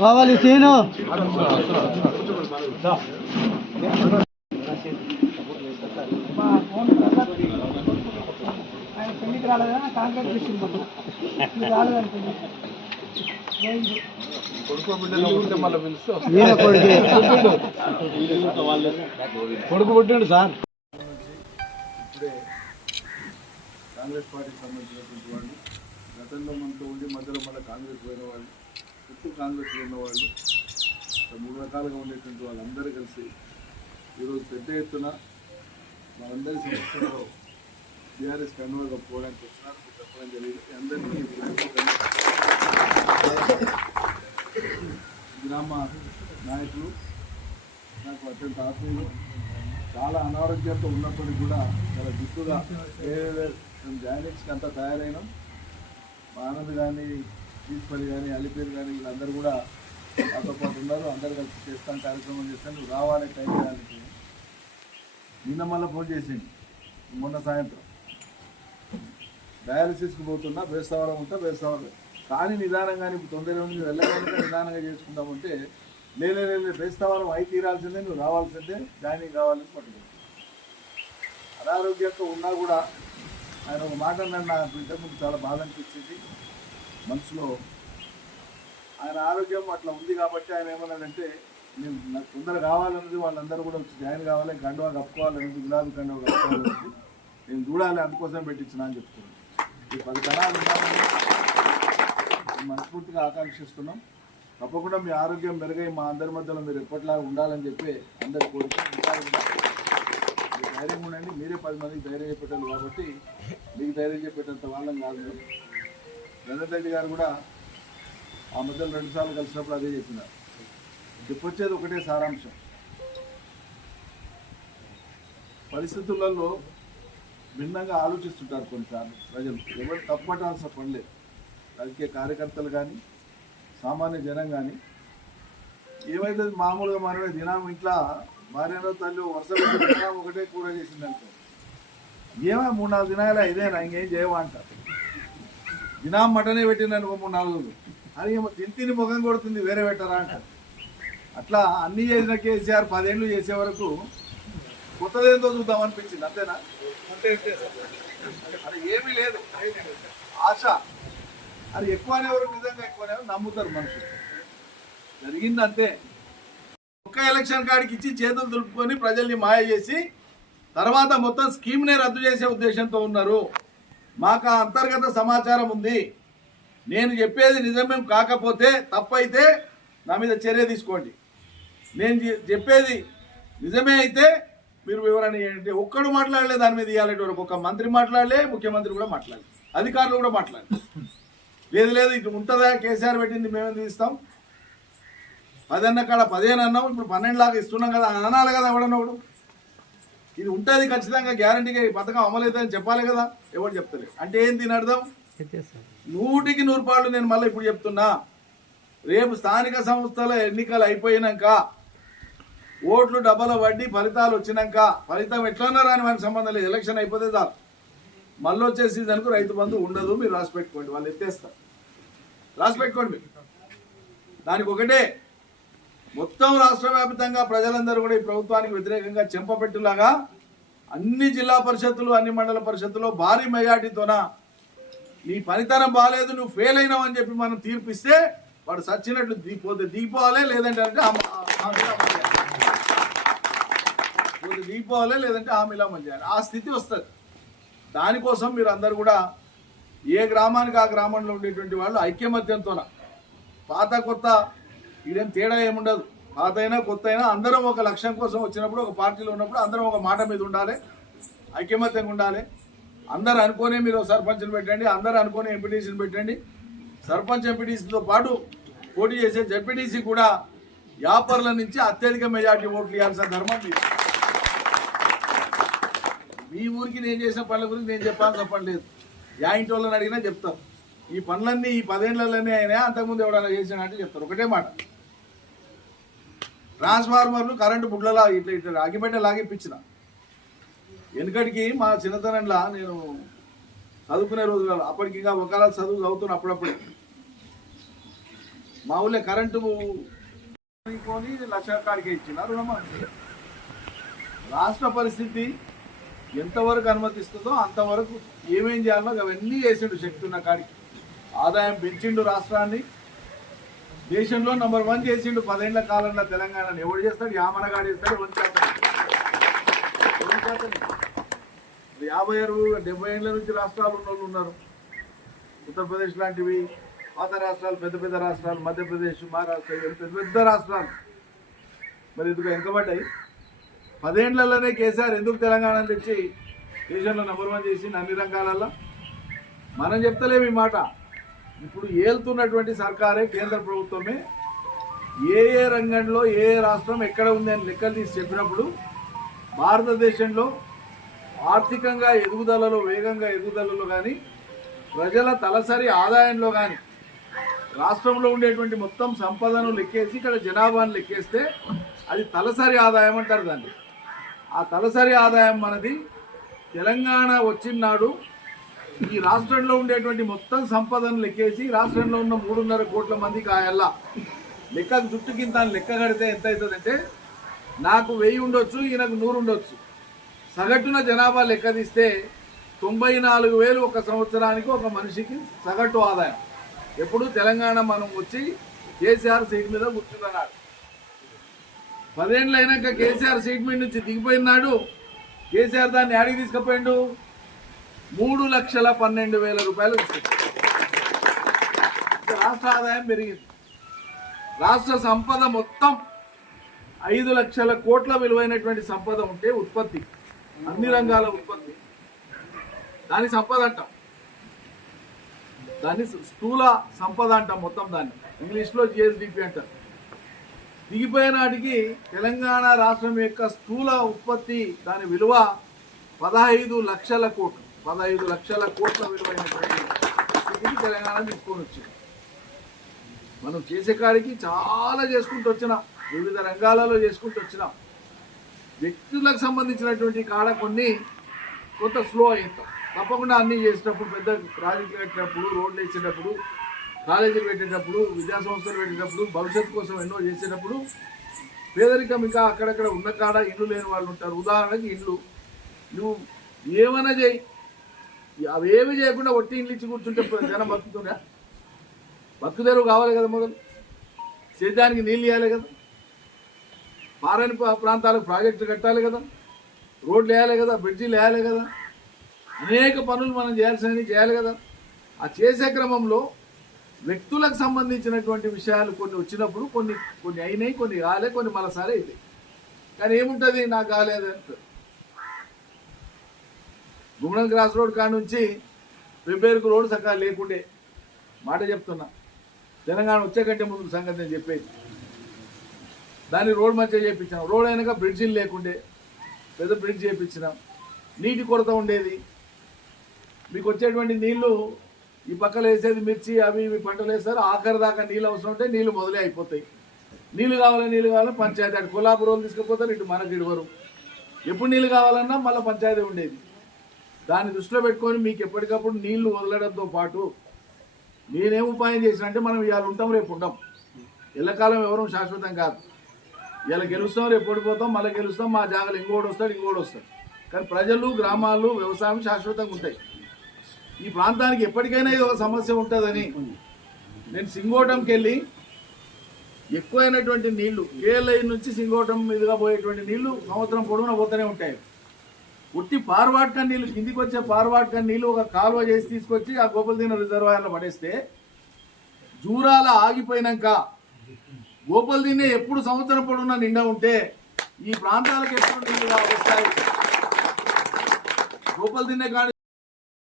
కావాలి సీను పెళ్లికి రాలేదా కాంగ్రెస్ చేసింది రాలేదనుకుంది కొడుకు పుట్టిండు సార్. ఇప్పుడే కాంగ్రెస్ పార్టీకి సంబంధించినటువంటి వాళ్ళు గతంలో మనతో ఉండి మధ్యలో మళ్ళీ కాంగ్రెస్ పోయిన వాళ్ళు చుట్టూ కాంగ్రెస్ ఉన్న వాళ్ళు 3 రకాలుగా ఉండేటువంటి వాళ్ళందరూ కలిసి ఈరోజు పెద్ద ఎత్తున మనందరి సమస్యలో టీఆర్ఎస్ కన్వర్గా పోవడానికి వచ్చినారు చెప్పడం జరిగింది. అందరికీ గ్రామ నాయకులు నాకు అత్యంత ఆత్మీయులు, చాలా అనారోగ్యంతో ఉన్నప్పటికీ కూడా చాలా దిక్కుగా మేము జాయినింగ్స్కి అంతా తయారైనాం. మా ఆనంద్ కానీ ఈశ్వరి కానీ అలిపేరు కానీ వీళ్ళందరూ కూడా నాతో పాటు ఉన్నారు. అందరు కలిసి చేస్తాను, కార్యక్రమం చేస్తాను, నువ్వు రావాలి టైం చేయాలి. నిన్న మళ్ళీ ఫోన్ చేసింది మొన్న సాయంత్రం డయాలసిస్కి పోతున్నా, బేస్తవారం ఉంటా బేస్తవారం కానీ నిదానంగానే తొందరగా నువ్వు వెళ్ళగానే నిదానంగా చేసుకుంటామంటే లేదు బేస్తవారం అయి తీరాల్సిందే, నువ్వు రావాల్సిందే, జాయినింగ్ కావాలని పట్టుకుంటాను. అనారోగ్యంతో ఉన్నా కూడా ఆయన ఒక మాట అన్నాడు, నాకు ఇంతకుముందు చాలా బాధ అనిపించింది మనసులో. ఆయన ఆరోగ్యం అట్లా ఉంది కాబట్టి ఆయన ఏమన్నాడంటే, నేను నాకు తొందరగా కావాలన్నది వాళ్ళందరూ కూడా వచ్చి జాయిన్ కావాలి, కండువా కప్పుకోవాలనేది, గులాబీ కండువా కప్పుకోవాలనేది నేను చూడాలి, అందుకోసం పెట్టించిన అని చెప్తున్నాను. ఈ 10 కణాలు ఉండాలని మనస్ఫూర్తిగా ఆకాంక్షిస్తున్నాం. తప్పకుండా మీ ఆరోగ్యం మెరుగై మా అందరి మధ్యలో మీరు ఎప్పటిలాగా ఉండాలని చెప్పి అందరి కోరిక. ధైర్యం ఉండండి, మీరే 10 మందికి ధైర్యం చెప్పేటారు కాబట్టి మీకు ధైర్యం చెప్పేటంత వాళ్ళం కాదు. జగన్ రెడ్డి గారు కూడా ఆ మధ్యలో 2 సార్లు కలిసినప్పుడు అదే చెప్పినారు. చెప్పొచ్చేది ఒకటే సారాంశం, పరిస్థితులలో భిన్నంగా ఆలోచిస్తుంటారు కొన్నిసార్లు ప్రజలు. ఎవరు తప్పటాల్సిన పనిలేదు. రాజకీయ కార్యకర్తలు కానీ సామాన్య జనం కానీ ఏమైతే మామూలుగా మనమే దినం ఇంట్లో భార్యలో తల్లి వరుసలో దినం ఒకటే కూర చేసింది అనుకో, ఏమో 3-4 దినాలు ఇదేనా ఇంకేం చేయవా అంటారు. దినం మటనే పెట్టింది అనుకో 3-4 రోజులు, అది ఏమో తిని ముఖం కొడుతుంది, వేరే పెట్టరా అంటారు. అట్లా అన్నీ చేసిన కేసీఆర్ 10 ఏళ్ళు చేసే వరకు కొత్తదేంతో చూద్దాం అనిపించింది, అంతేనా? అది ఏమీ లేదు, ఆశ. అది ఎక్కువనే వరకు నిజంగా ఎక్కువనే నమ్ముతారు మనుషులు. జరిగింది అంతే. ఒక్క ఎలక్షన్ కాడికి ఇచ్చి చేతులు దులుపుకొని ప్రజల్ని మాయ చేసి తర్వాత మొత్తం స్కీమ్నే రద్దు చేసే ఉద్దేశంతో ఉన్నారు. మాకు అంతర్గత సమాచారం ఉంది. నేను చెప్పేది నిజమేం కాకపోతే తప్పైతే నా మీద చర్య తీసుకోండి. నేను చెప్పేది నిజమే అయితే మీరు వివరణ ఏంటి. ఒక్కడు మాట్లాడలే దాని మీద ఇవ్వాలంటే వరకు ఒక మంత్రి మాట్లాడలే, ముఖ్యమంత్రి కూడా మాట్లాడలే, అధికారులు కూడా మాట్లాడలే. లేదు ఇటు ఉంటుందా, కేసీఆర్ పెట్టింది మేమే తీస్తాం, 10 అన్న కాడ 15 అన్నాం, ఇప్పుడు 12 లాగా ఇస్తున్నాం కదా అనాలి కదా ఎవడన్నప్పుడు. ఇది ఉంటుంది ఖచ్చితంగా, గ్యారంటీగా ఈ పథకం అమలవుతుందని చెప్పాలి కదా, ఎవరు చెప్తలేదు. అంటే ఏం దీని అర్థం? 100కి 100 పాళ్ళు నేను మళ్ళీ ఇప్పుడు చెప్తున్నా, రేపు స్థానిక సంస్థల ఎన్నికలు అయిపోయినాక ఓట్లు డబ్బల వడ్డీ ఫలితాలు వచ్చినాక, ఫలితం ఎట్లన్నా రాని వారికి సంబంధం లేదు, ఎలక్షన్ అయిపోతే చాలు, మళ్ళీ వచ్చే సీజన్కు రైతు బంధు ఉండదు. మీరు రాసి పెట్టుకోండి, వాళ్ళు ఎత్తేస్తారు, రాసి పెట్టుకోండి. మీరు దానికి ఒకటే, మొత్తం రాష్ట్ర వ్యాప్తంగా ప్రజలందరూ కూడా ఈ ప్రభుత్వానికి వ్యతిరేకంగా చెంపపెట్టులాగా అన్ని జిల్లా పరిషత్తులు, అన్ని మండల పరిషత్తుల్లో భారీ మెజార్టీతోన నీ పనితనం బాగాలేదు, నువ్వు ఫెయిల్ అయినావు అని చెప్పి మనం తీర్పిస్తే వాడు సచ్చినట్లు దిగిపోవాలి, లేదంటే దిగిపోవాలి, లేదంటే హామీలా చేయాలి. ఆ స్థితి వస్తుంది. దానికోసం మీరు అందరు కూడా ఏ గ్రామానికి ఆ గ్రామంలో ఉండేటువంటి వాళ్ళు ఐక్యమత్యంతో, పాత కొత్త ఇదేం తేడా ఏముండదు, పాత అయినా కొత్త అయినా అందరం ఒక లక్ష్యం కోసం వచ్చినప్పుడు, ఒక పార్టీలో ఉన్నప్పుడు అందరం ఒక మాట మీద ఉండాలి, ఐక్యమత్యంగా ఉండాలి. అందరు అనుకోనే మీరు సర్పంచ్ని పెట్టండి, అందరు అనుకోని ఎంపీటీసీని పెట్టండి. సర్పంచ్ ఎంపీటీసీతో పాటు పోటీ చేసే జెడ్పీటీసీ కూడా యాపర్ల నుంచి అత్యధిక మెజార్టీ ఓట్లు ఇవ్వాల్సిన ధర్మం మీరు. మీ ఊరికి నేను చేసిన పనుల గురించి నేను చెప్పాల్సిన పని లేదు, యా ఇంటి వాళ్ళని అడిగినా చెప్తారు. ఈ పనులన్నీ ఈ 10 ఏళ్లలోనే అయినా, అంతకుముందు ఎవడైనా చేసినా అంటే చెప్తారు. ఒకటే మాట, ట్రాన్స్ఫార్మర్లు కరెంటు బుడ్లలా ఇట్లా ఇట్లా అగిపెట్టేలాగా ఇప్పించిన. వెనుకటికి మా చిన్నతనంలో నేను చదువుకునే రోజులలో అప్పటికి ఇంకా ఒకవేళ చదువుతున్న అప్పుడప్పుడు మా ఊళ్ళో కరెంటు కొని లక్ష కాడికి ఇచ్చిన రుణమా. రాష్ట్ర పరిస్థితి ఎంతవరకు అనుమతిస్తుందో అంతవరకు ఏమేం చేయాలో అవన్నీ చేసిండు శక్తి ఉన్న కాడికి. ఆదాయం పెంచిండు రాష్ట్రాన్ని, దేశంలో నంబర్ 1 చేసిండు 10 ఏళ్ల కాలంలో తెలంగాణని. ఎవడు చేస్తాడు? యామనగాడు చేస్తాడు. 50-70 ఏళ్ళ నుంచి రాష్ట్రాలు ఉన్న వాళ్ళు ఉన్నారు. ఉత్తరప్రదేశ్ లాంటివి పాత రాష్ట్రాలు, పెద్ద పెద్ద రాష్ట్రాలు, మధ్యప్రదేశ్, మహారాష్ట్ర, పెద్ద పెద్ద రాష్ట్రాలు మరి ఎందుకు వెనకబడ్డాయి? 10 ఏళ్లలోనే కేసీఆర్ ఎందుకు తెలంగాణ తెచ్చి దేశంలో నంబర్ 1 చేసి అన్ని రంగాలలో? మనం చెప్తలేము ఈ మాట. ఇప్పుడు ఏలుతున్నటువంటి సర్కారే, కేంద్ర ప్రభుత్వమే ఏ ఏ రంగంలో ఏ ఏ రాష్ట్రం ఎక్కడ ఉంది అని లెక్కలు తీసి చెప్పినప్పుడు భారతదేశంలో ఆర్థికంగా ఎదుగుదలలో, వేగంగా ఎదుగుదలలో కానీ, ప్రజల తలసరి ఆదాయంలో కానీ రాష్ట్రంలో ఉండేటువంటి మొత్తం సంపదను లెక్కేసి ఇక్కడ జనాభాను లెక్కేస్తే అది తలసరి ఆదాయం అంటారు దాన్ని. ఆ తలసరి ఆదాయం మనది. తెలంగాణ వచ్చినాడు ఈ రాష్ట్రంలో ఉండేటువంటి మొత్తం సంపదను లెక్కేసి రాష్ట్రంలో ఉన్న 3.5 కోట్ల మందికి ఆయల్లా లెక్కకు చుట్టుకింత లెక్క కడితే ఎంత అవుతుందంటే, నాకు 1000 ఉండొచ్చు, ఈయనకు 100 ఉండొచ్చు. సగటున జనాభా లెక్క తీస్తే 94,000 ఒక సంవత్సరానికి ఒక మనిషికి సగటు ఆదాయం. ఎప్పుడు తెలంగాణ మనం వచ్చి కేసీఆర్ సీట్ మీద కూర్చున్నాడు. 10 ఏళ్ళు అయినాక కేసీఆర్ సీట్ మీద నుంచి దిగిపోయినాడు. కేసీఆర్ దాన్ని యాడికి తీసుకుపోయిండు? 3,12,000 రూపాయలు రాష్ట్ర ఆదాయం పెరిగింది. రాష్ట్ర సంపద మొత్తం 5 లక్షల కోట్ల విలువైనటువంటి సంపద ఉంటే ఉత్పత్తి, అన్ని రంగాల ఉత్పత్తి, దాని సంపద అంటాం. దాన్ని స్థూల సంపద అంటాం మొత్తం. దాన్ని ఇంగ్లీష్లో జిఎస్డిపి అంటారు. దిగిపోయే నాటికి తెలంగాణ రాష్ట్రం యొక్క స్థూల ఉత్పత్తి దాని విలువ 15 లక్షల కోట్లు. 15 లక్షల కోట్ల విలువైనటువంటి స్థితికి తెలంగాణ తీసుకొని వచ్చింది. మనం చేసే కాడికి చాలా చేసుకుంటూ వచ్చినాం, వివిధ రంగాలలో చేసుకుంటూ వచ్చినాం. వ్యక్తులకు సంబంధించినటువంటి కాడ కొంత స్లో అవుతాం. తప్పకుండా అన్నీ చేసేటప్పుడు, పెద్ద ప్రాజెక్టులు కట్టేటప్పుడు, రోడ్లు వేసేటప్పుడు, కాలేజీలు పెట్టేటప్పుడు, విద్యా సంస్థలు పెట్టేటప్పుడు, భవిష్యత్తు కోసం ఎన్నో చేసేటప్పుడు పేదరికం ఇంకా అక్కడక్కడ ఉన్న కాడ ఇల్లు లేని వాళ్ళు ఉంటారు. ఉదాహరణకి ఇల్లు, నువ్వు ఏమైనా చేయి, అవేమి చేయకుండా ఒట్టి ఇల్లు ఇచ్చి కూర్చుంటే జనం బతుకుతుందా? బతుకుదేరు కావాలి కదా. మొదలు సేద్యానికి నీళ్ళు ఇవ్వాలి కదా, పారని ప్రాంతాలకు ప్రాజెక్టులు కట్టాలి కదా, రోడ్లు వేయాలి కదా, బ్రిడ్జీలు వేయాలి కదా, అనేక పనులు మనం చేయాల్సినవి చేయాలి కదా. ఆ చేసే క్రమంలో వ్యక్తులకు సంబంధించినటువంటి విషయాలు కొన్ని వచ్చినప్పుడు కొన్ని అయినాయి, కొన్ని కాలే, కొన్ని మరోసారి అవుతాయి. కానీ ఏముంటుంది? నాకు కాలేదు అంటారు. గుమ్మడం క్రాస్ రోడ్ కాడ నుంచి ప్రిపేర్కు రోడ్డు సరిగా లేకుండే, మాట చెప్తున్నా. తెలంగాణ వచ్చే కంటే ముందు సంగతి నేను చెప్పేది. దాన్ని రోడ్ మంచిగా చేయించినాం. రోడ్ అయినాక బ్రిడ్జిలు లేకుండే, పెద్ద బ్రిడ్జ్ చేయించినాం. నీటి కొరత ఉండేది. మీకు వచ్చేటువంటి నీళ్లు ఈ పక్కన వేసేది మిర్చి అవి ఇవి పంటలు వేస్తారు. ఆఖరి దాకా నీళ్ళు అవసరం ఉంటే నీళ్ళు మొదలే అయిపోతాయి. నీళ్ళు కావాలని పంచాయతీ అటు కొల్లాపురం తీసుకుపోతారు, ఇటు మనకి ఇడవరు. ఎప్పుడు నీళ్ళు కావాలన్నా మళ్ళీ పంచాయతీ ఉండేది. దాన్ని దృష్టిలో పెట్టుకొని మీకు ఎప్పటికప్పుడు నీళ్లు వదలడంతో పాటు నేనేం ఉపాయం చేసిన అంటే, మనం ఇవాళ ఉంటాం, రేపు ఉంటాం. ఎల్లకాలం ఎవరూ శాశ్వతం కాదు. ఇలా గెలుస్తాం, రేపు ఓడిపోతాం, మళ్ళీ గెలుస్తాం, మా జాగాలు ఇంకోటి వస్తాడు. కానీ ప్రజలు, గ్రామాలు, వ్యవసాయం శాశ్వతంగా ఉంటాయి. ఈ ప్రాంతానికి ఎప్పటికైనా ఇది ఒక సమస్య ఉంటుందని నేను సింగోటంకి వెళ్ళి ఎక్కువైనటువంటి నీళ్లు, కేఎల్ఐ నుంచి సింగోటం మీదుగా పోయేటువంటి నీళ్లు సంవత్సరం పొడవునా పోతూనే ఉంటాయి. ఉట్టి పార్వాట్క నీళ్ళు, కిందికి వచ్చే పార్వాట్క నీళ్ళు ఒక కాలువ చేసి తీసుకొచ్చి ఆ గోపాలదీన రిజర్వాయర్లో పడేస్తే జూరాల ఆగిపోయినాక గోపాలదీనే ఎప్పుడు సంవత్సరం పొడవునా నిండా ఉంటే ఈ ప్రాంతాలకు ఎప్పుడు నీళ్ళు వస్తాయి. గోపాలదీనే కాదు